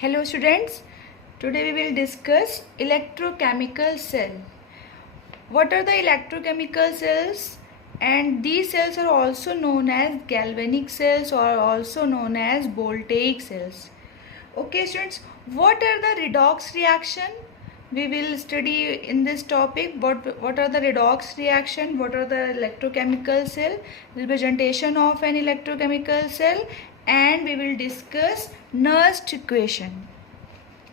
Hello students, today we will discuss electrochemical cell. What are the electrochemical cells? And these cells are also known as galvanic cells or also known as voltaic cells. Okay students, what are the redox reaction? We will study in this topic what are the redox reaction, what are the electrochemical cell, representation of an electrochemical cell, and we will discuss Nernst equation.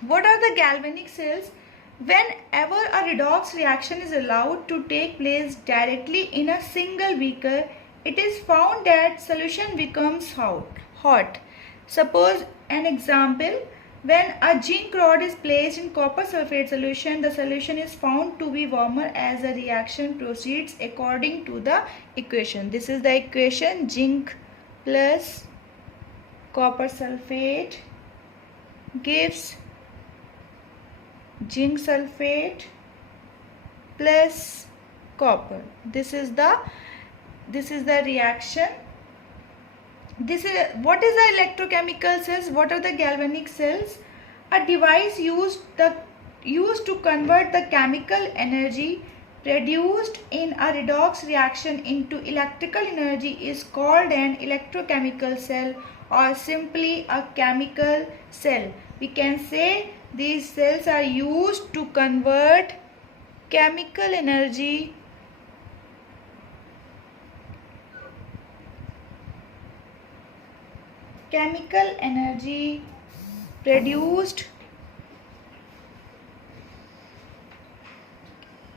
What are the galvanic cells? Whenever a redox reaction is allowed to take place directly in a single beaker, it is found that solution becomes hot. Suppose an example, when a zinc rod is placed in copper sulfate solution, the solution is found to be warmer as the reaction proceeds according to the equation. This is the equation: zinc plus copper sulfate gives zinc sulfate plus copper. This is the reaction. What is the electrochemical cells? What are the galvanic cells? A device used to convert the chemical energy produced in a redox reaction into electrical energy is called an electrochemical cell, or simply a chemical cell. We can say these cells are used to convert chemical energy produced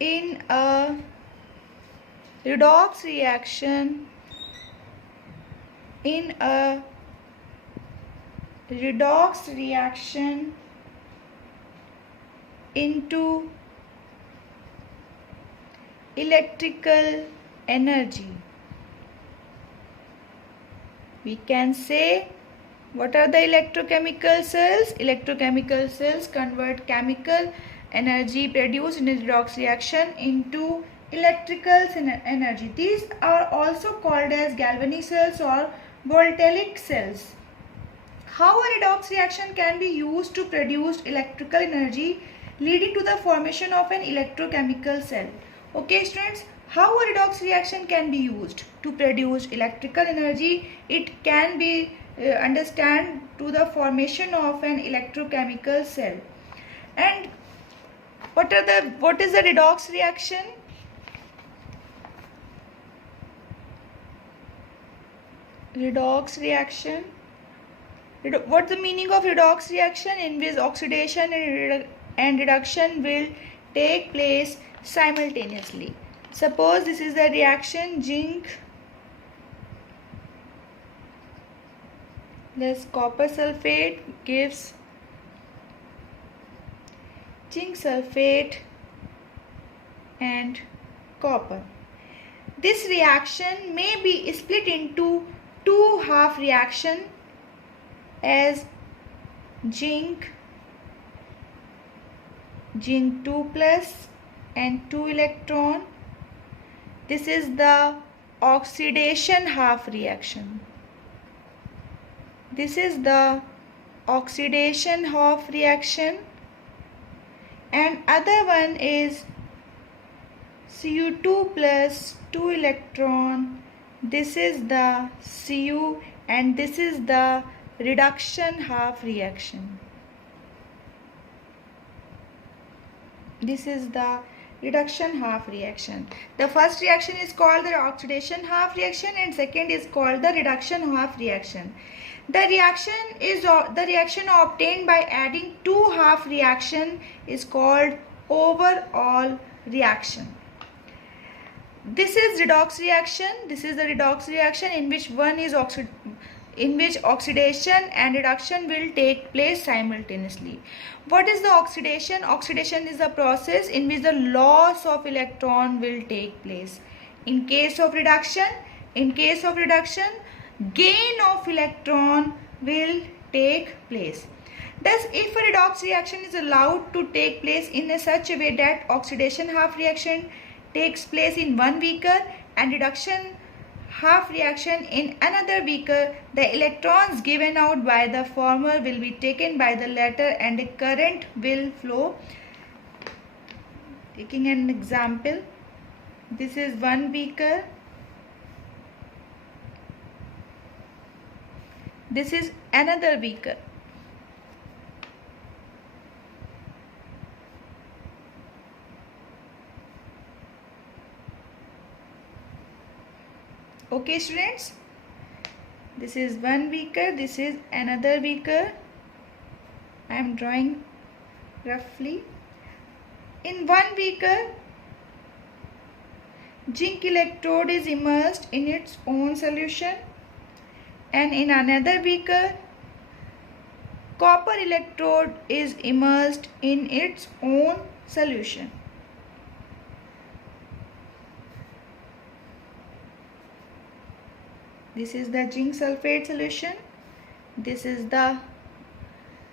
in a redox reaction into electrical energy. We can say, what are the electrochemical cells? Electrochemical cells convert chemical energy produced in a redox reaction into electrical energy. These are also called as galvanic cells or voltaic cells. How a redox reaction can be used to produce electrical energy, leading to the formation of an electrochemical cell. Okay students, how a redox reaction can be used to produce electrical energy? It can be understand to the formation of an electrochemical cell. And what is the redox reaction? What's the meaning of redox reaction? In which oxidation and reduction will take place simultaneously. Suppose this is the reaction: zinc plus copper sulfate gives zinc sulfate and copper. This reaction may be split into two half reaction as zinc 2 plus and 2 electron. This is the oxidation half reaction. And other one is Cu2 plus 2 electron. This is the Cu, and this is the reduction half reaction. The first reaction is called the oxidation half reaction, and second is called the reduction half reaction. The reaction obtained by adding two half reaction is called overall reaction. This is redox reaction. This is the redox reaction in which oxidation and reduction will take place simultaneously. What is the oxidation? Oxidation is the process in which the loss of electron will take place. In case of reduction, gain of electron will take place. Thus, if a redox reaction is allowed to take place in such a way that oxidation half reaction takes place in one beaker and reduction half reaction in another beaker, the electrons given out by the former will be taken by the latter and a current will flow. Taking an example, this is one beaker, this is another beaker. Okay students, this is one beaker, this is another beaker. I am drawing roughly. In one beaker, zinc electrode is immersed in its own solution, and in another beaker, copper electrode is immersed in its own solution. This is the zinc sulfate solution, this is the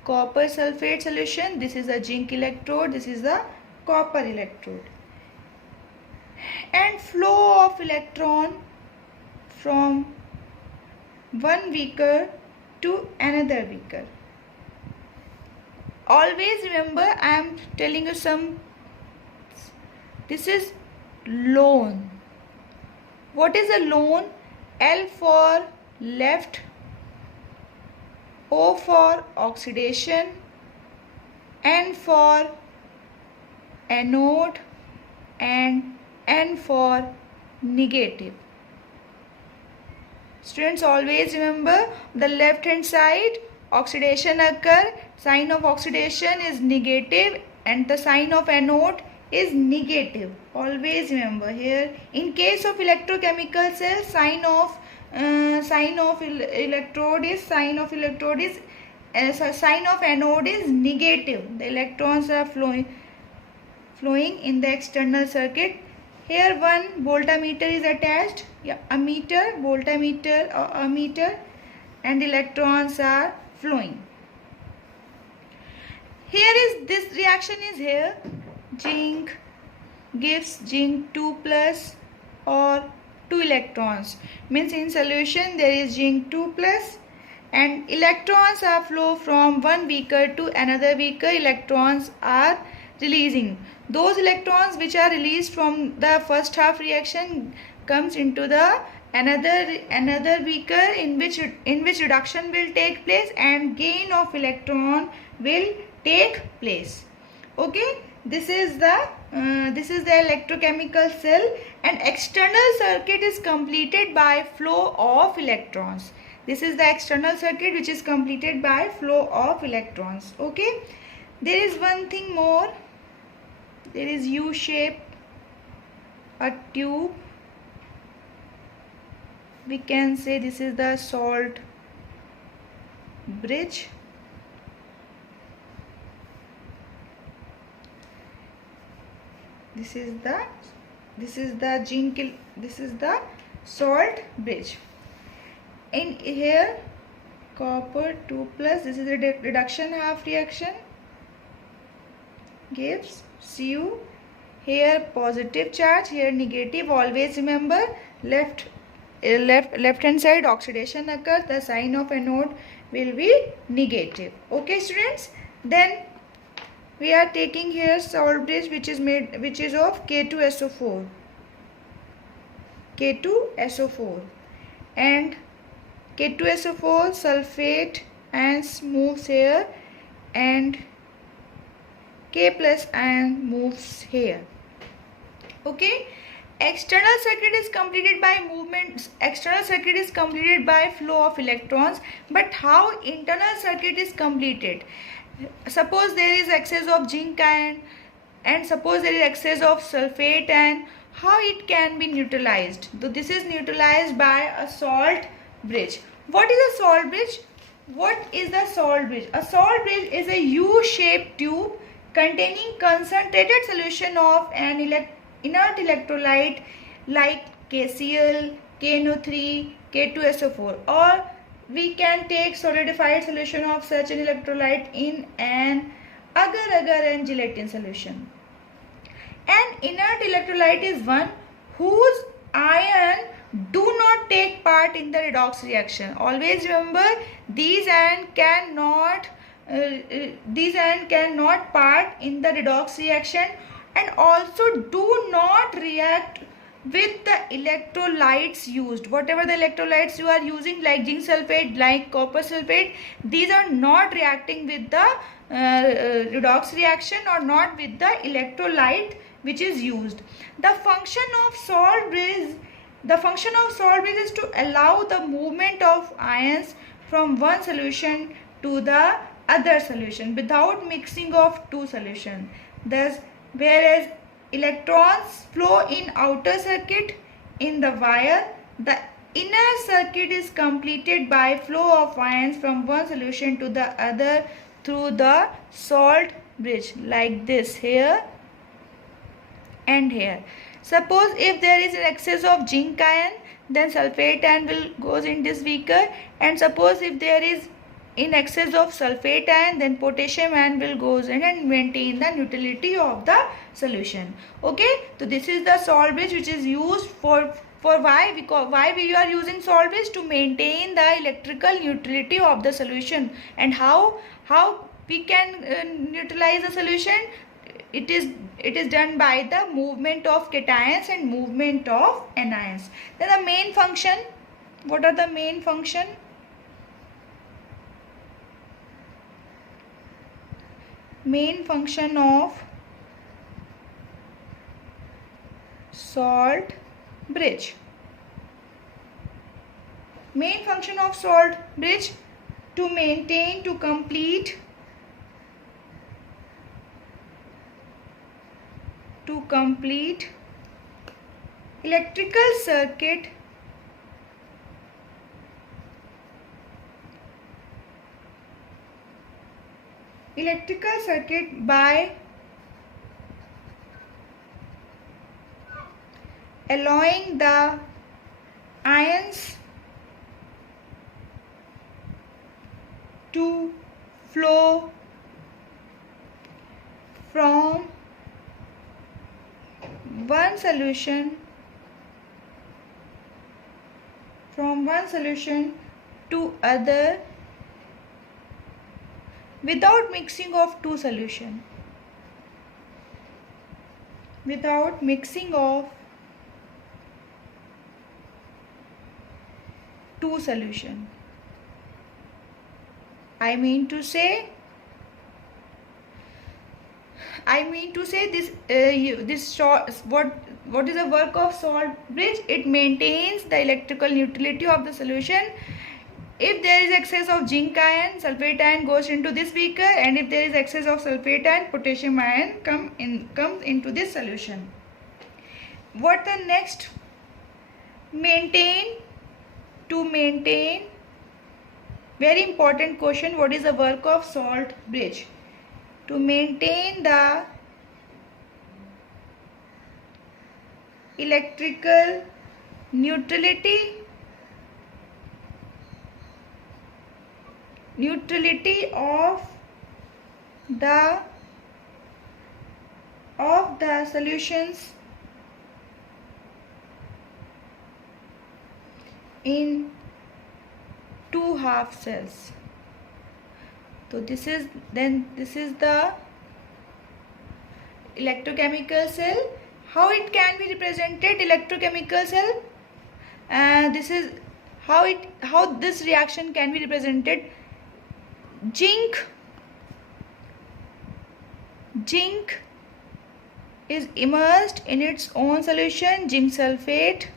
copper sulfate solution, this is the zinc electrode, this is the copper electrode. And flow of electron from one beaker to another beaker. Always remember, I am telling you some, this is lone. What is a lone? L for left, O for oxidation, N for anode, and N for negative. Students, always remember, the left hand side oxidation occur, sign of oxidation is negative and the sign of anode is negative. Always remember here. In case of electrochemical cell, sign of electrode is sign of anode is negative. The electrons are flowing in the external circuit. Here one voltmeter is attached, voltmeter or ammeter, and electrons are flowing. Here is this reaction is here. Zinc gives zinc 2 plus or 2 electrons. Means in solution there is zinc 2 plus and electrons are flow from one beaker to another beaker. Electrons are releasing. Those electrons which are released from the first half reaction comes into the another beaker in which reduction will take place and gain of electron will take place. Okay, this is the electrochemical cell, and external circuit is completed by flow of electrons. This is the external circuit which is completed by flow of electrons. Okay, there is one thing more. There is U shape, a tube. We can say this is the salt bridge. This is the salt bridge. In here copper 2 plus, this is a reduction half reaction, gives Cu. Here positive charge, here negative. Always remember, left hand side oxidation occurs, the sign of anode will be negative. Okay students, then we are taking here salt bridge which is of K2SO4 and K2SO4 sulfate and moves here and K plus ion moves here. Okay, external circuit is completed by movement. External circuit is completed by flow of electrons. But how internal circuit is completed? Suppose there is excess of zinc ion and suppose there is excess of sulfate ion. How it can be neutralized? So this is neutralized by a salt bridge. What is a salt bridge? What is the salt bridge? A salt bridge is a U-shaped tube containing concentrated solution of an inert electrolyte like KCl, KNO3, K2SO4, or we can take solidified solution of such an electrolyte in an agar-agar and gelatin solution. An inert electrolyte is one whose ion do not take part in the redox reaction. Always remember, these and cannot part in the redox reaction, and also do not react with the electrolytes used. Whatever the electrolytes you are using, like zinc sulfate, like copper sulfate, these are not reacting with the redox reaction or not with the electrolyte which is used. The function of salt bridge is to allow the movement of ions from one solution to the other solution without mixing of two solutions. Thus, whereas electrons flow in outer circuit in the wire, the inner circuit is completed by flow of ions from one solution to the other through the salt bridge, like this here and here. Suppose if there is an excess of zinc ion, then sulfate ion will goes in this beaker, and suppose if there is in excess of sulfate ion, then potassium ion will goes in and maintain the neutrality of the solution. Okay, so this is the salt bridge which is used for why? Because why we are using salt bridge? To maintain the electrical neutrality of the solution. And how we can neutralize the solution? It is done by the movement of cations and movement of anions. Then the main function. What are the main function? Main function of salt bridge. Main function of salt bridge: to maintain, to complete electrical circuit by allowing the ions to flow from one solution to other without mixing of two solution. Without mixing of two solution. I mean to say this what is the work of salt bridge? It maintains the electrical neutrality of the solution. If there is excess of zinc ion, sulfate ion goes into this beaker, and if there is excess of sulfate ion, potassium ion comes into this solution. What the next? To maintain. Very important question. What is the work of salt bridge? To maintain the electrical neutrality of the solutions in two half cells. So this is the electrochemical cell. How it can be represented? Electrochemical cell. This is how this reaction can be represented. Zinc is immersed in its own solution. Zinc sulfate.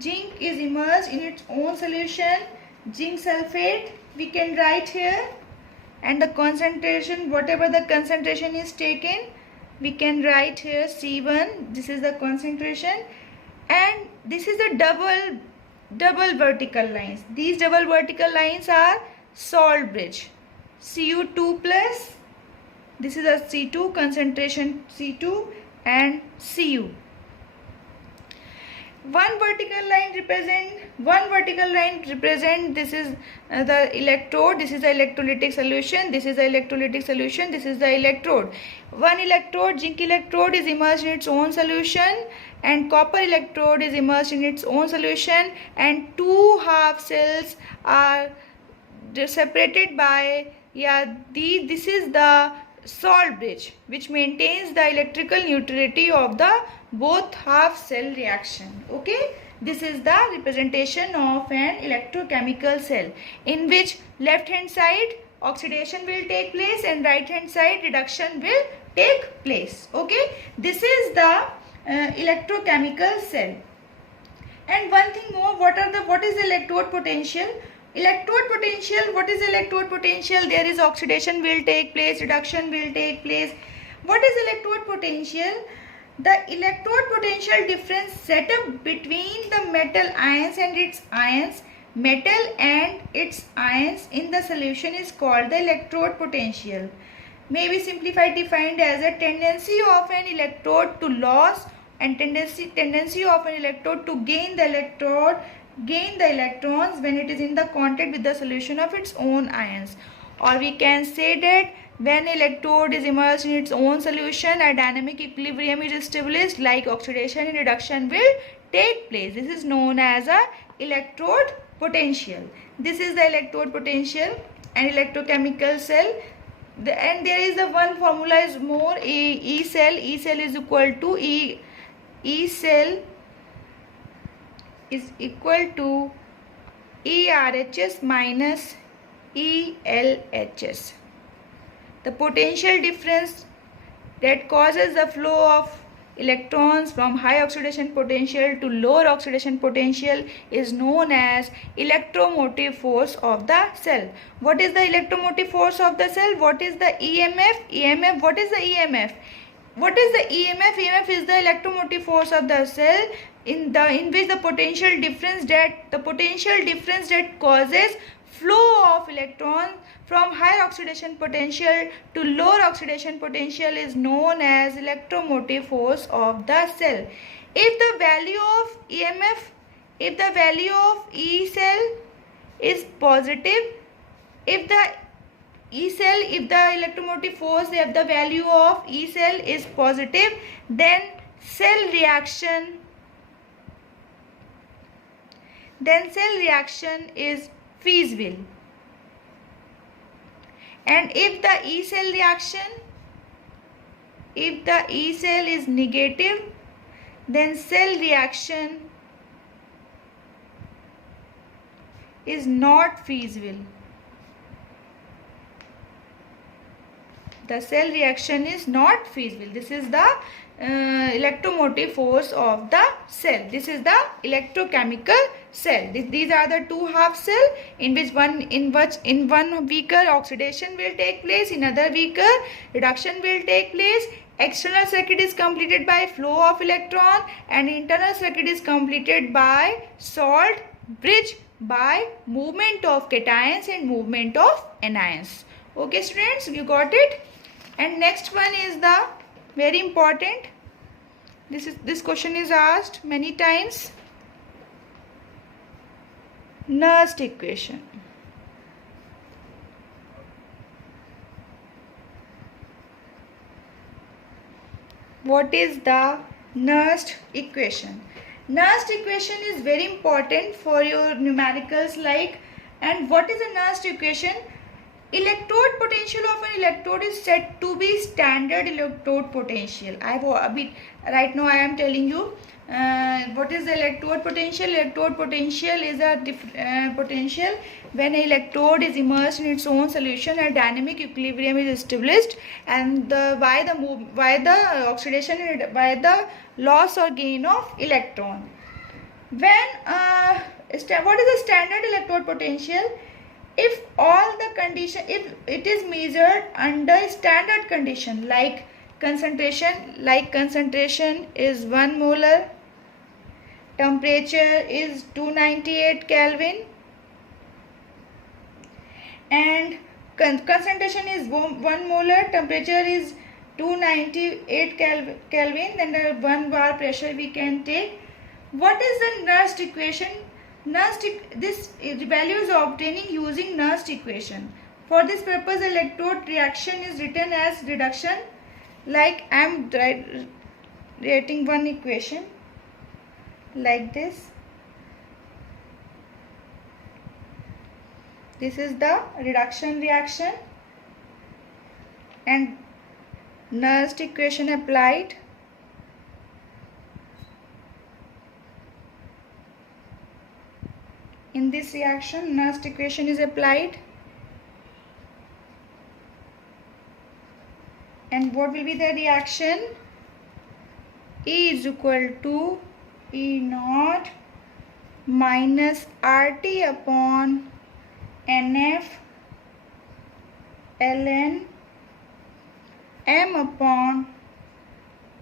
Zinc is immersed in its own solution. Zinc sulfate we can write here, and the concentration, whatever the concentration is taken, we can write here C1. This is the concentration, and this is the double vertical lines. These double vertical lines are salt bridge. Cu2 plus, this is a C2, concentration C2, and Cu. one vertical line represent this is the electrode, this is the electrolytic solution, this is the electrolytic solution, this is the electrode. One electrode, zinc electrode, is immersed in its own solution, and copper electrode is immersed in its own solution, and two half cells are separated by this is the salt bridge which maintains the electrical neutrality of the both half cell reaction. Okay, this is the representation of an electrochemical cell, in which left hand side oxidation will take place and right hand side reduction will take place. Okay, this is the electrochemical cell. And one thing more, what is the electrode potential? Electrode potential, what is electrode potential? There is oxidation will take place, reduction will take place. What is electrode potential? The electrode potential difference set up between the metal ions and its ions, metal and its ions in the solution is called the electrode potential. May be simplified defined as a tendency of an electrode to loss and tendency of an electrode to gain the electrons when it is in the contact with the solution of its own ions. Or we can say that when electrode is immersed in its own solution, a dynamic equilibrium is established, like oxidation and reduction will take place. This is known as a electrode potential. This is the electrode potential and electrochemical cell. And there is the one formula is more, E cell is equal to E cell is equal to ERHS minus ELHS. The potential difference that causes the flow of electrons from high oxidation potential to lower oxidation potential is known as electromotive force of the cell. What is the electromotive force of the cell? What is the EMF? What is the EMF? What is the EMF? EMF is the electromotive force of the cell in which the potential difference that causes flow of electrons from higher oxidation potential to lower oxidation potential is known as electromotive force of the cell. If the value of EMF, if the value of E cell is positive, if the electromotive force, if the value of E cell is positive, then cell reaction is feasible. And if the E cell is negative, then cell reaction is not feasible. The cell reaction is not feasible. This is the electromotive force of the cell. This is the electrochemical cell. These are the two half cell in one beaker oxidation will take place, in other beaker reduction will take place. External circuit is completed by flow of electron and internal circuit is completed by salt bridge by movement of cations and movement of anions. Okay students, you got it? And next one is the very important. This question is asked many times. Nernst equation. What is the Nernst equation? Nernst equation is very important for your numericals like. And what is a Nernst equation? Electrode potential of an electrode is said to be standard electrode potential. Right now I am telling you what is the electrode potential. Electrode potential is a potential when an electrode is immersed in its own solution, a dynamic equilibrium is established, and by the oxidation and by the loss or gain of electron. What is the standard electrode potential? If it is measured under standard condition like concentration is 1 molar, temperature is 298 Kelvin, and concentration is 1 molar, temperature is 298 Kelvin, then 1 bar pressure we can take. What is the Nernst equation? This value is obtaining using Nernst equation. For this purpose, electrode reaction is written as reduction. Like I am writing one equation like this. This is the reduction reaction and Nernst equation applied. In this reaction, Nernst equation is applied. And what will be the reaction? E is equal to E naught minus RT upon NF ln M upon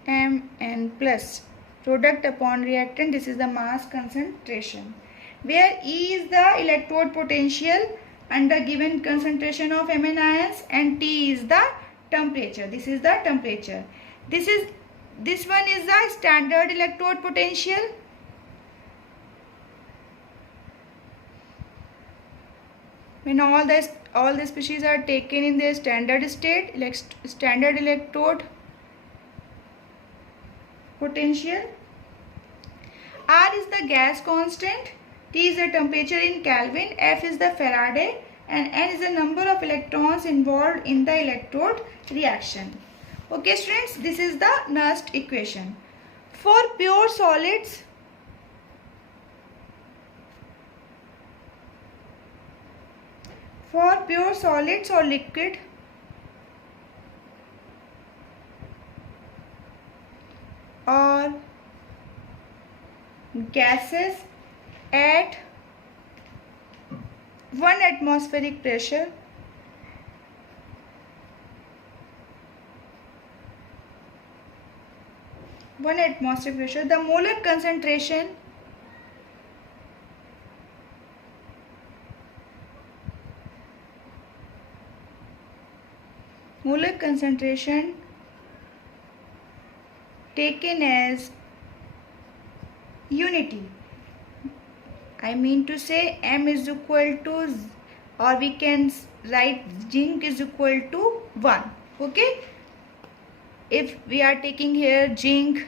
Mn plus product upon reactant. This is the mass concentration, where E is the electrode potential under given concentration of Mn ions and T is the temperature. This is the temperature. This one is the standard electrode potential. When all the species are taken in their standard state, standard electrode potential. R is the gas constant, T is the temperature in Kelvin, F is the Faraday, and N is the number of electrons involved in the electrode reaction. Okay students, this is the Nernst equation. For pure solids, or liquid, or gases at 1 atmospheric pressure, the molar concentration taken as unity. I mean to say M is equal to, or we can write zinc is equal to 1. Okay. If we are taking here zinc,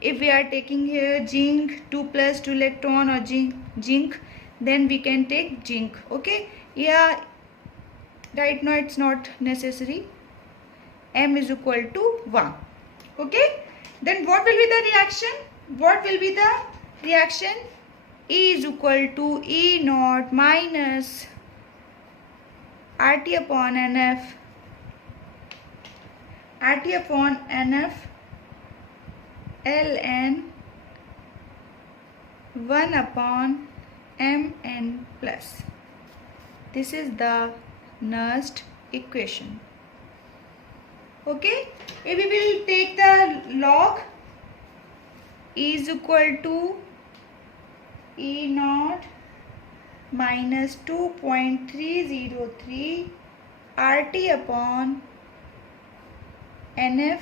if we are taking here zinc 2 plus 2 electron or zinc, then we can take zinc. Okay. Yeah. Right now it's not necessary. M is equal to 1. Okay. Then what will be the reaction? E is equal to E naught minus RT upon NF ln 1 upon Mn plus. This is the Nernst equation. Okay. If we will take the log, E is equal to E naught minus 2.303 RT upon NF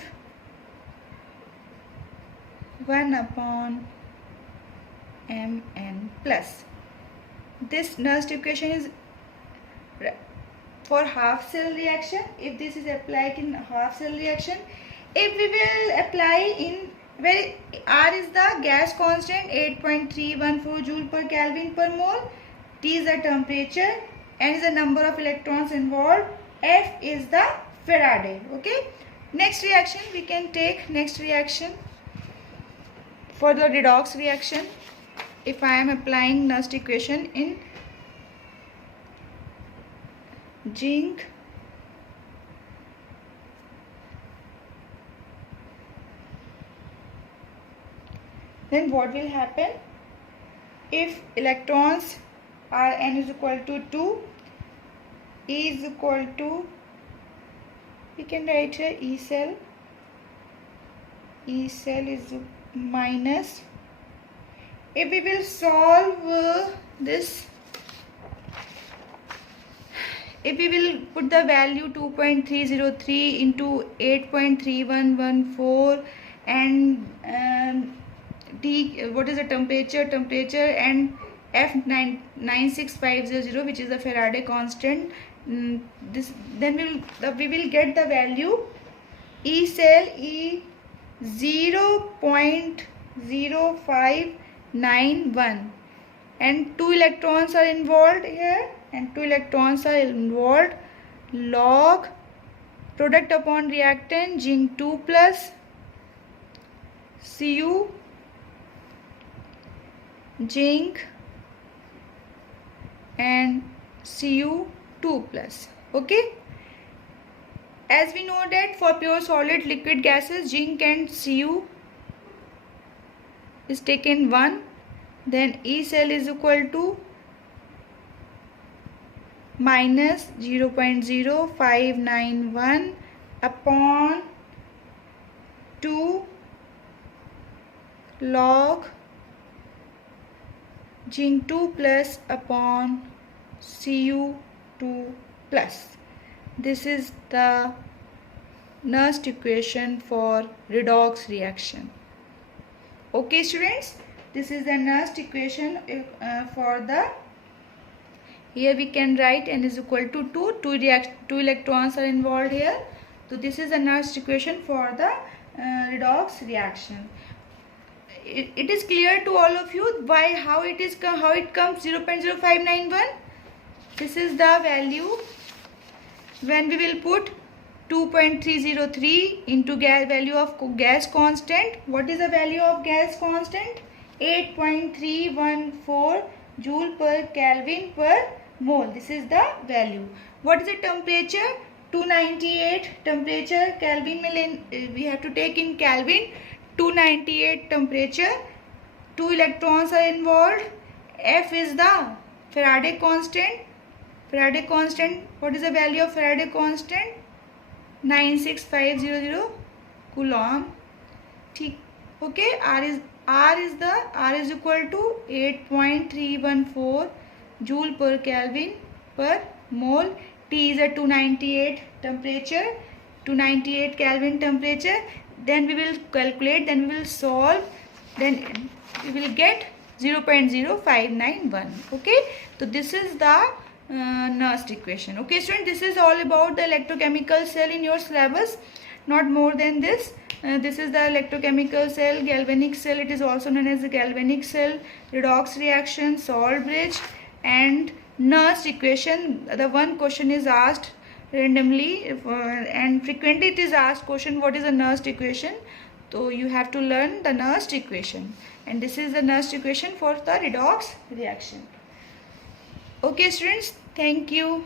1 upon Mn plus. This Nernst equation is for half cell reaction. If this is applied in half cell reaction, if we will apply in where R is the gas constant 8.314 joule per Kelvin per mole, T is the temperature, N is the number of electrons involved, F is the Faraday. Okay. Next reaction, we can take next reaction for the redox reaction. If I am applying Nernst equation in zinc, then what will happen? If electrons are N is equal to 2, E is equal to, we can write here E cell is minus, if we will solve this, if we will put the value 2.303 into 8.3114 and what is the temperature and F96500, which is the Faraday constant. Then we will get the value E cell E 0.0591, and 2 electrons are involved here, log product upon reactant zinc 2 plus Cu zinc and Cu2 plus. Okay, as we know that for pure solid liquid gases, zinc and Cu is taken 1, then E cell is equal to minus 0.0591 upon 2 log zinc 2 plus upon Cu2 plus. This is the Nernst equation for redox reaction. Okay students, this is the Nernst equation for the, here we can write n is equal to 2 electrons are involved here. So this is the Nernst equation for the redox reaction. It is clear to all of you how it comes 0.0591. This is the value when we will put 2.303 into value of gas constant. What is the value of gas constant? 8.314 joule per Kelvin per mole. This is the value. What is the temperature? 298 temperature. Kelvin we have to take in Kelvin. 298 temperature. 2 electrons are involved. F is the Faraday constant. Faraday constant. What is the value of Faraday constant? 96500 coulomb. Okay, R is equal to 8.314 joule per Kelvin per mole. T is a 298 temperature, 298 Kelvin temperature. Then we will calculate, then we will solve, then we will get 0.0591. Okay, so this is the Nernst equation. Okay student, this is all about the electrochemical cell in your syllabus, not more than this. This is the electrochemical cell, galvanic cell. It is also known as the galvanic cell, redox reaction, salt bridge, and Nernst equation. The one question is asked randomly and frequently it is asked question, what is the Nernst equation? So you have to learn the Nernst equation, and this is the Nernst equation for the redox reaction. Okay students, thank you.